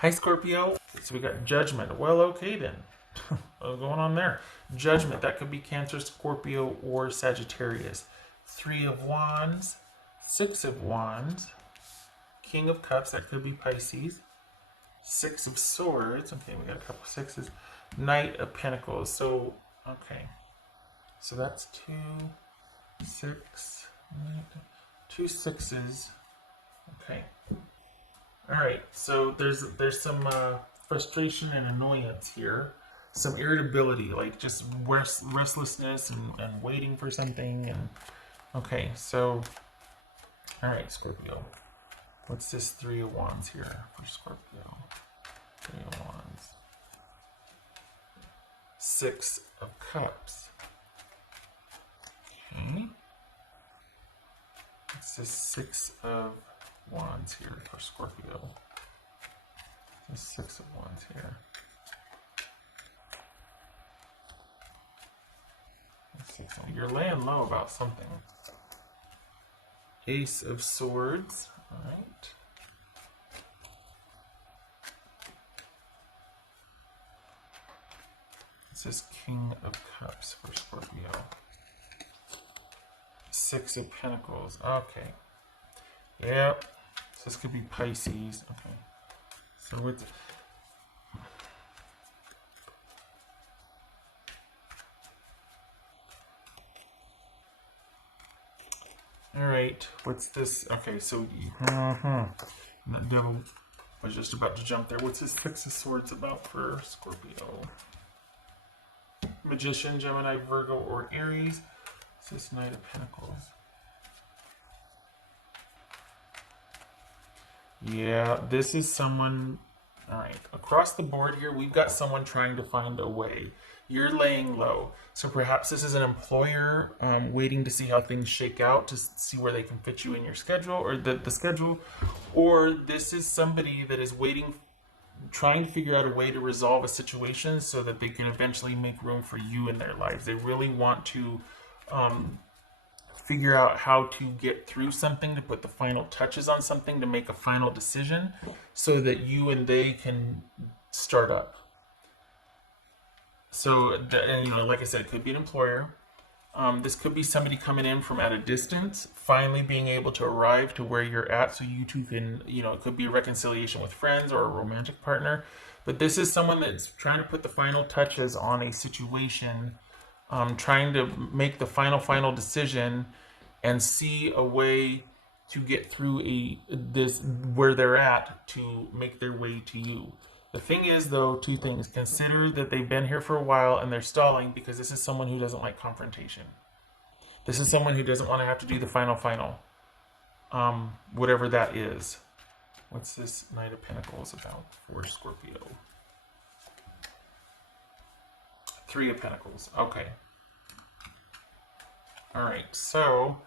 Hi, Scorpio. So we got Judgment. Well, okay then. What's going on there? Judgment. That could be Cancer, Scorpio, or Sagittarius. Three of Wands. Six of Wands. King of Cups. That could be Pisces. Six of Swords. Okay, we got a couple sixes. Knight of Pentacles. So, okay. So that's two sixes. Okay. All right, so there's some frustration and annoyance here, some irritability, like just restlessness and waiting for something. And okay, so all right, Scorpio, what's this Three of Wands here for Scorpio? Three of Wands, Six of Cups. Okay, what's this Six of Wands here for Scorpio? The Six of Wands here. You're laying low about something. Ace of Swords. All right. This is King of Cups for Scorpio. Six of Pentacles. Okay. Yep. So this could be Pisces. Okay. So what's... All right. What's this? Okay, so... That devil was just about to jump there. What's this Six of Swords about for Scorpio? Magician, Gemini, Virgo, or Aries. What's this Knight of Pentacles? Yeah, this is someone, all right, across the board here, we've got someone trying to find a way. You're laying low. So perhaps this is an employer waiting to see how things shake out, to see where they can fit you in your schedule or the schedule. Or this is somebody that is waiting, trying to figure out a way to resolve a situation so that they can eventually make room for you in their lives. They really want to figure out how to get through something, to put the final touches on something, to make a final decision so that you and they can start up. So, and, like I said, it could be an employer. This could be somebody coming in from at a distance, finally being able to arrive to where you're at so you two can, it could be a reconciliation with friends or a romantic partner. But this is someone that's trying to put the final touches on a situation, trying to make the final decision and see a way to get through this where they're at to make their way to you. The thing is, though, two things. Consider that they've been here for a while and they're stalling because this is someone who doesn't like confrontation. This is someone who doesn't want to have to do the final, whatever that is. What's this Knight of Pentacles about for Scorpio? Three of Pentacles. Okay. All right, so...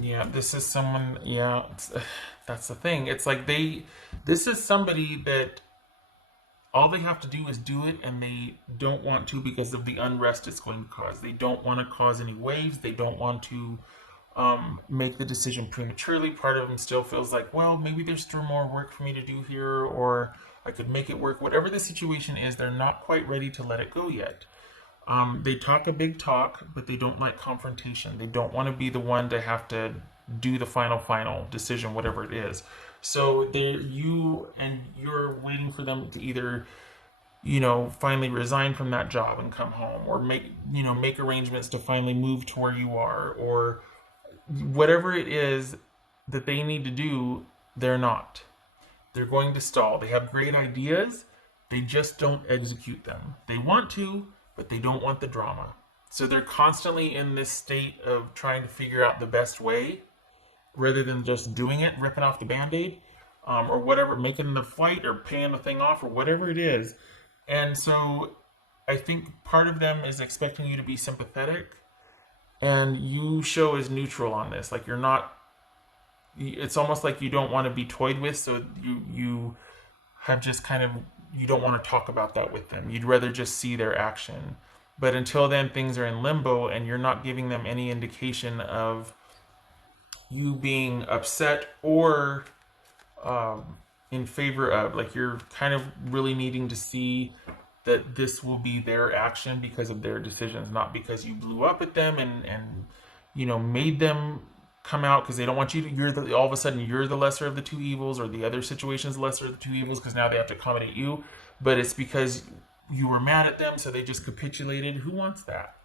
yeah, this is someone, that's the thing. It's like this is somebody that all they have to do is do it, and they don't want to because of the unrest it's going to cause. They don't want to cause any waves. They don't want to make the decision prematurely. Part of them still feels like, well, maybe there's still more work for me to do here, or I could make it work. Whatever the situation is, they're not quite ready to let it go yet. They talk a big talk, but they don't like confrontation. They don't want to be the one to have to do the final decision, whatever it is. So you're waiting for them to either, finally resign from that job and come home, or make arrangements to finally move to where you are, or whatever it is that they need to do. They're not. They're going to stall. They have great ideas. They just don't execute them. They want to, but they don't want the drama. So they're constantly in this state of trying to figure out the best way rather than just doing it, ripping off the Band-Aid, or whatever, making the flight or paying the thing off or whatever it is. And so I think part of them is expecting you to be sympathetic, and you show as neutral on this. Like, you're not, it's almost like you don't want to be toyed with, so you have just kind of, you don't want to talk about that with them. You'd rather just see their action. But until then, things are in limbo, and you're not giving them any indication of you being upset or in favor of. Like you're kind of really needing to see that this will be their action because of their decisions, not because you blew up at them and made them come out because they don't want you to. All of a sudden you're the lesser of the two evils, or the other situation's the lesser of the two evils because now they have to accommodate you. But it's because you were mad at them, so they just capitulated. Who wants that?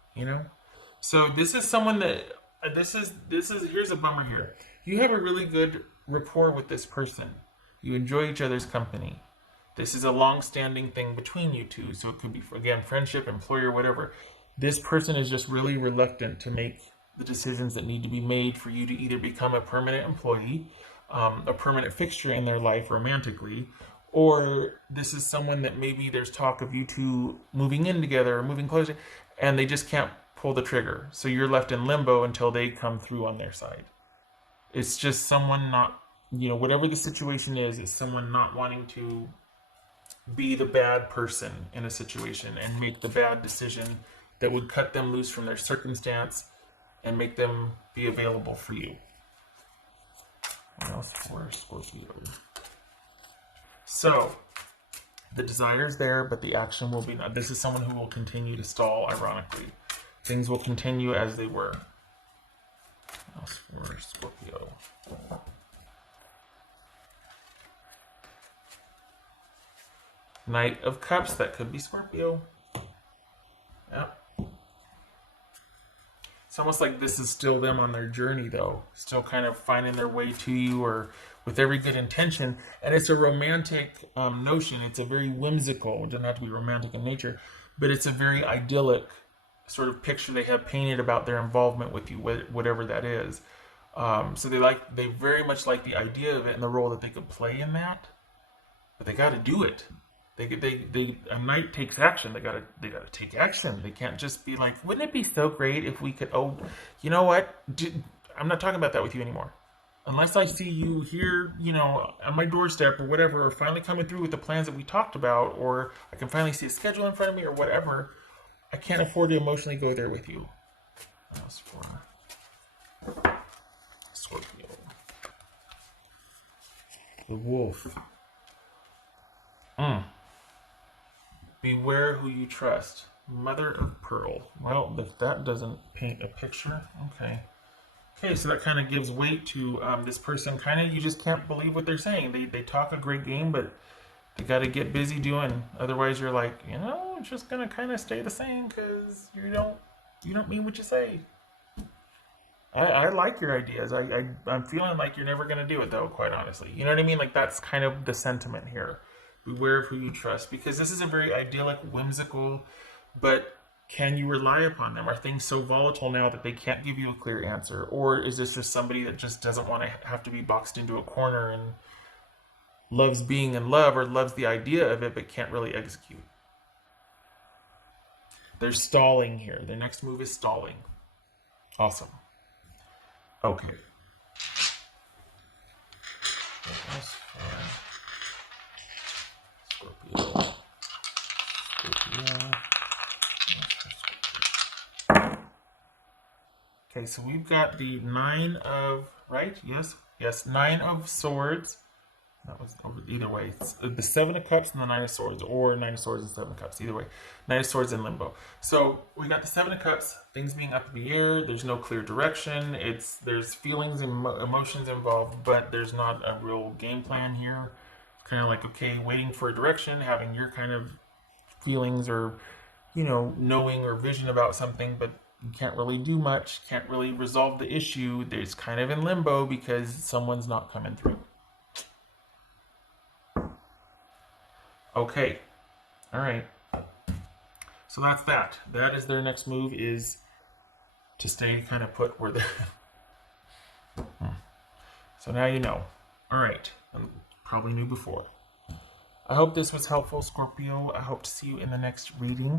So this is someone that this is here's a bummer here. You have a really good rapport with this person. You enjoy each other's company. This is a long-standing thing between you two, so it could be, again, friendship, employer, whatever. This person is just really reluctant to make the decisions that need to be made for you to either become a permanent employee, a permanent fixture in their life romantically, or this is someone that maybe there's talk of you two moving in together or moving closer, and they just can't pull the trigger. So you're left in limbo until they come through on their side. It's just someone not, whatever the situation is, it's someone not wanting to be the bad person in a situation and make the bad decision that would cut them loose from their circumstance and make them be available for you. What else for Scorpio? So, the desire is there, but the action will be not. This is someone who will continue to stall, ironically. Things will continue as they were. What else for Scorpio? Knight of Cups, that could be Scorpio. Yeah. It's almost like this is still them on their journey, though. Still kind of finding their way to you, or with every good intention. And it's a romantic notion. It's a very whimsical, it doesn't have to be romantic in nature, but it's a very idyllic sort of picture they have painted about their involvement with you, whatever that is. So they very much like the idea of it and the role that they could play in that, but they got to do it. A knight takes action. They gotta take action. They can't just be like, wouldn't it be so great if we could? Oh, you know what? I'm not talking about that with you anymore. Unless I see you here, on my doorstep or whatever, or finally coming through with the plans that we talked about, or I can finally see a schedule in front of me or whatever. I can't afford to emotionally go there with you. That's for Scorpio. The wolf. Beware who you trust. Mother of Pearl. Well, if that doesn't paint a picture, okay. Okay, so that kind of gives weight to this person. Kind of, you just can't believe what they're saying. They talk a great game, but they got to get busy doing. Otherwise, you're like, it's just gonna kind of stay the same because you don't mean what you say. I like your ideas. I'm feeling like you're never gonna do it though. Quite honestly, you know what I mean? Like that's kind of the sentiment here. Beware of who you trust, because this is a very idyllic, whimsical, but can you rely upon them? Are things so volatile now that they can't give you a clear answer? Or is this just somebody that just doesn't want to have to be boxed into a corner and loves being in love, or loves the idea of it but can't really execute? They're stalling here. Their next move is stalling. Awesome. Okay. Scorpio. Okay, so we've got the 9 of, right? Yes, 9 of Swords. That was either way. It's the 7 of Cups and the 9 of Swords, or 9 of Swords and 7 of Cups. Either way, 9 of Swords in limbo. So we got the 7 of Cups. Things being up in the air. There's no clear direction. There's feelings and emotions involved, but there's not a real game plan here. Kind of like, okay, waiting for a direction, having your kind of feelings or knowing or vision about something, but you can't really do much. Can't really resolve the issue. There's kind of in limbo because someone's not coming through. Okay. All right. So that's that. That is their next move, is to stay kind of put where they're... So now you know. All right. Probably knew before. I hope this was helpful, Scorpio. I hope to see you in the next reading.